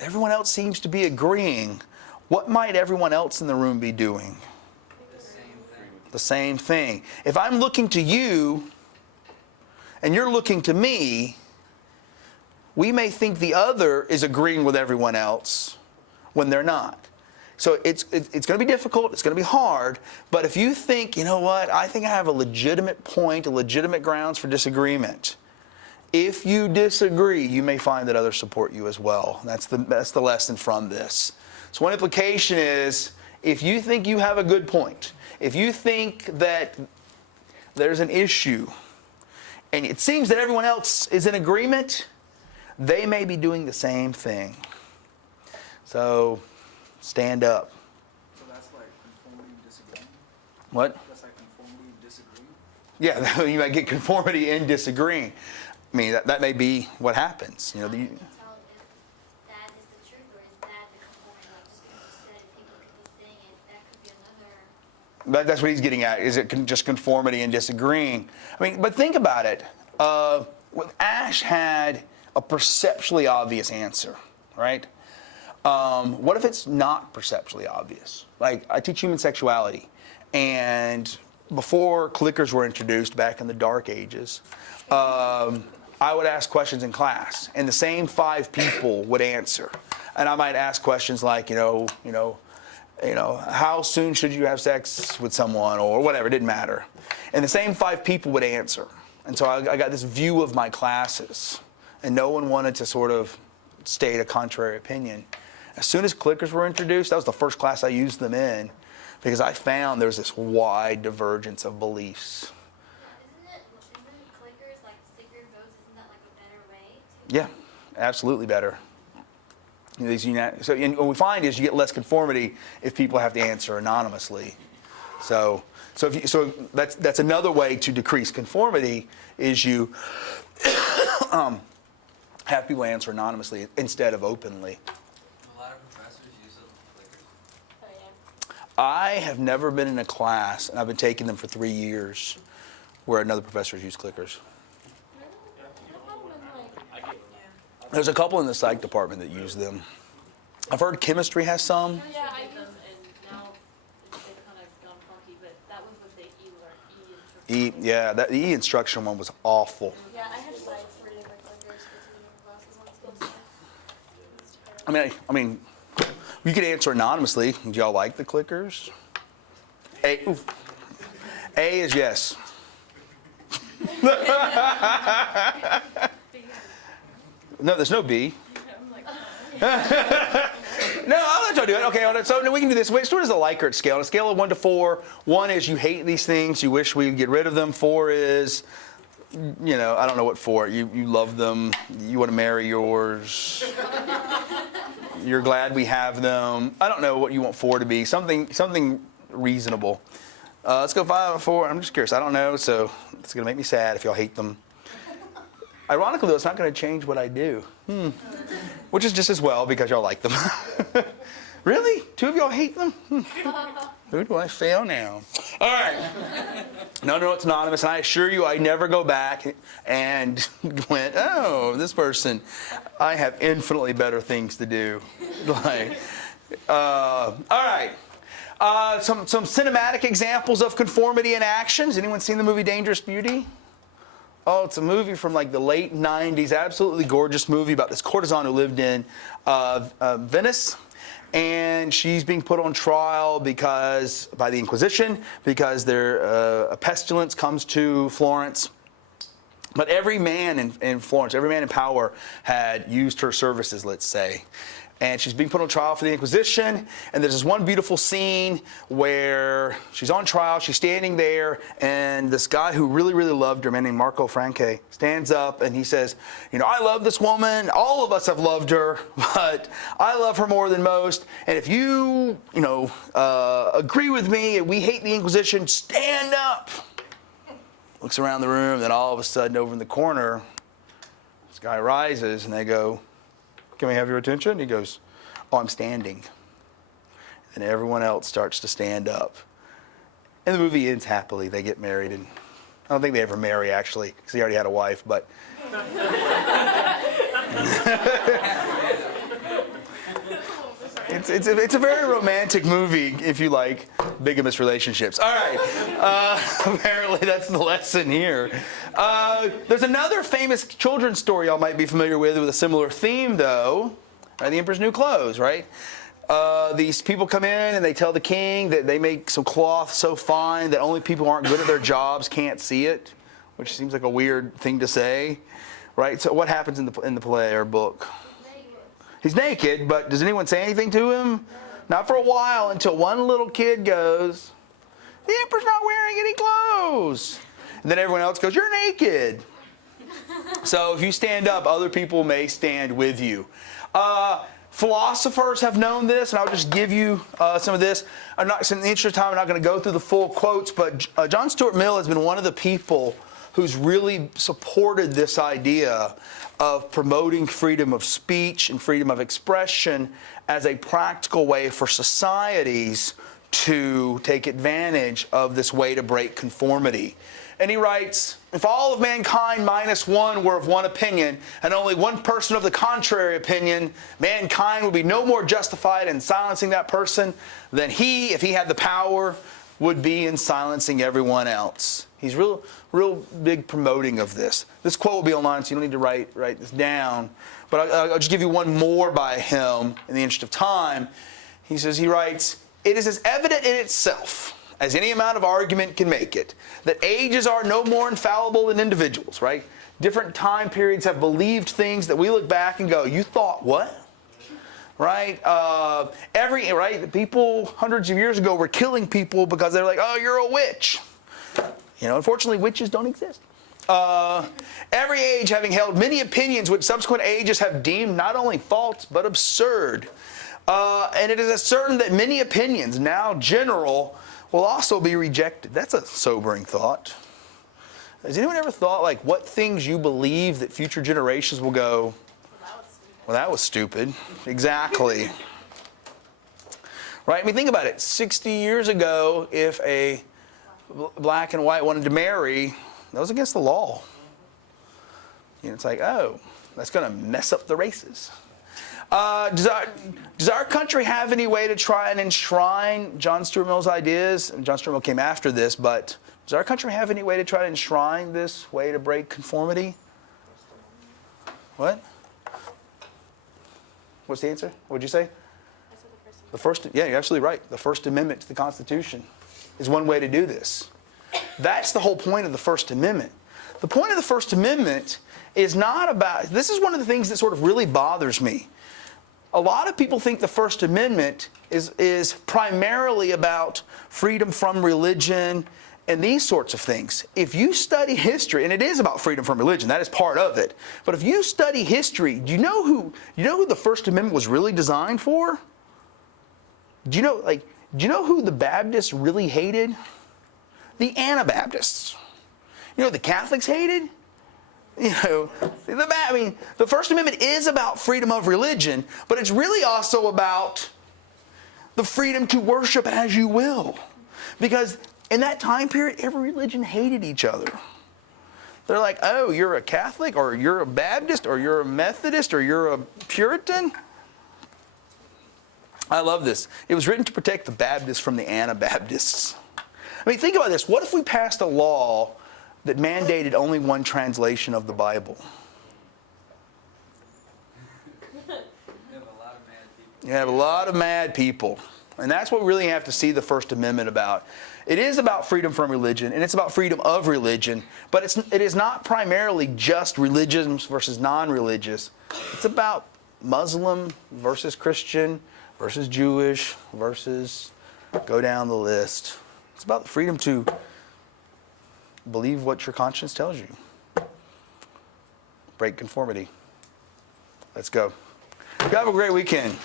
everyone else seems to be agreeing. What might everyone else in the room be doing? The same thing. If I'm looking to you and you're looking to me, we may think the other is agreeing with everyone else when they're not. So it's going to be difficult, it's going to be hard, but if you think, you know what, I think I have a legitimate point, a legitimate grounds for disagreement. If you disagree, you may find that others support you as well. That's the lesson from this. So one implication is, if you think you have a good point, if you think that there's an issue, and it seems that everyone else is in agreement, they may be doing the same thing. So stand up. So that's like conformity and disagreeing? What? That's like conformity and disagreeing? Yeah, you might get conformity in disagreeing. I mean, that may be what happens. You know, How can you tell if that is the truth, or is that the conformity? Like, just because you said it, people could be saying it, that could be another. that's what he's getting at. Is it just conformity and disagreeing? I mean, but think about it. Ash had a perceptually obvious answer, right? What if it's not perceptually obvious? Like, I teach human sexuality, and before clickers were introduced back in the dark ages, I would ask questions in class, and the same 5 people would answer. And I might ask questions like, how soon should you have sex with someone, or whatever, it didn't matter. And the same 5 people would answer. And so I got this view of my classes, and no one wanted to sort of state a contrary opinion. As soon as clickers were introduced, that was the first class I used them in, because I found there was this wide divergence of beliefs. Isn't clickers, like secret votes, isn't that like a better way to? Yeah, absolutely better. So and what we find is you get less conformity if people have to answer anonymously. So that's another way to decrease conformity, is you have people answer anonymously instead of openly. A lot of professors use those clickers. Oh, yeah. I have never been in a class, and I've been taking them for 3 years, where another professor's used clickers. There's a couple in the psych department that use them. I've heard chemistry has some. Yeah, I use them, and now they've kind of gone funky, but that was with the instruction. The e-instruction one was awful. Yeah, I had like 3 different clickers for 3 different classes on school. I mean, you could answer anonymously. Do y'all like the clickers? A is yes. No, there's no B. No, I'll let y'all do it. Okay, so we can do this. What is the Likert scale? On a scale of 1 to 4, 1 is you hate these things, you wish we would get rid of them. 4 is, I don't know what 4. You love them, you want to marry yours. You're glad we have them. I don't know what you want 4 to be. Something reasonable. Let's go 5 or 4. I'm just curious. I don't know, so it's going to make me sad if y'all hate them. Ironically, though, it's not going to change what I do. Which is just as well, because y'all like them. Really? 2 of y'all hate them? Who do I fail now? All right. No, it's anonymous. And I assure you, I never go back and went, oh, this person, I have infinitely better things to do. All right. Some cinematic examples of conformity in actions. Anyone seen the movie Dangerous Beauty? Oh, it's a movie from like the late 90s, absolutely gorgeous movie about this courtesan who lived in Venice. And she's being put on trial by the Inquisition because a pestilence comes to Florence. But every man in Florence, every man in power had used her services, let's say. And she's being put on trial for the Inquisition. And there's this one beautiful scene where she's on trial, she's standing there, and this guy who really, really loved her, a man named Marco Franke, stands up and he says, I love this woman. All of us have loved her, but I love her more than most. And if you, agree with me and we hate the Inquisition, stand up. Looks around the room, then all of a sudden over in the corner, this guy rises and they go, can we have your attention? He goes, oh, I'm standing. And everyone else starts to stand up. And the movie ends happily. They get married. And I don't think they ever marry, actually, because he already had a wife. But It's a very romantic movie if you like bigamous relationships. All right. Apparently that's the lesson here. There's another famous children's story y'all might be familiar with a similar theme, though. The Emperor's New Clothes, right? These people come in and they tell the king that they make some cloth so fine that only people who aren't good at their jobs can't see it, which seems like a weird thing to say, right? So what happens in the play or book? He's naked, but does anyone say anything to him? Not for a while, until one little kid goes, "The Emperor's not wearing any clothes." And then everyone else goes, "You're naked." So if you stand up, other people may stand with you. Philosophers have known this, and I'll just give you some of this. In the interest of time, I'm not going to go through the full quotes, but John Stuart Mill has been one of the people who's really supported this idea of promoting freedom of speech and freedom of expression as a practical way for societies to take advantage of this way to break conformity. And he writes, "If all of mankind minus one were of one opinion, and only one person of the contrary opinion, mankind would be no more justified in silencing that person than he, if he had the power, would be in silencing everyone else." He's real big promoting of this. This quote will be online, so you don't need to write this down. But I'll just give you one more by him in the interest of time. He writes, "It is as evident in itself as any amount of argument can make it, that ages are no more infallible than individuals," right? Different time periods have believed things that we look back and go, "You thought what?" Right? The people hundreds of years ago were killing people because they're like, "Oh, you're a witch." Unfortunately, witches don't exist. Every age having held many opinions which subsequent ages have deemed not only false but absurd. And it is as certain that many opinions, now general, will also be rejected. That's a sobering thought. Has anyone ever thought, like, what things you believe that future generations will go, "Well, that was stupid." Exactly. Right? I mean, think about it. 60 years ago, if a black and white wanted to marry, that was against the law. It's like, oh, that's going to mess up the races. Does our country have any way to try and enshrine John Stuart Mill's ideas? John Stuart Mill came after this, but does our country have any way to try to enshrine this way to break conformity? What? What's the answer? What'd you say? Yeah, you're absolutely right. The First Amendment to the Constitution is one way to do this. That's the whole point of the First Amendment. The point of the First Amendment is not about, this is one of the things that sort of really bothers me. A lot of people think the First Amendment is primarily about freedom from religion and these sorts of things. If you study history, and it is about freedom from religion, that is part of it. But if you study history, do you know who the First Amendment was really designed for? Do you know who the Baptists really hated? The Anabaptists. The Catholics hated? The First Amendment is about freedom of religion, but it's really also about the freedom to worship as you will. Because in that time period, every religion hated each other. They're like, "Oh, you're a Catholic, or you're a Baptist, or you're a Methodist, or you're a Puritan?" I love this. It was written to protect the Baptists from the Anabaptists. I mean, think about this. What if we passed a law that mandated only one translation of the Bible? You have a lot of mad people. And that's what we really have to see the First Amendment about. It is about freedom from religion, and it's about freedom of religion, but it is not primarily just religious versus non-religious. It's about Muslim versus Christian versus Jewish versus, go down the list. It's about the freedom to believe what your conscience tells you. Break conformity. Let's go. You have a great weekend.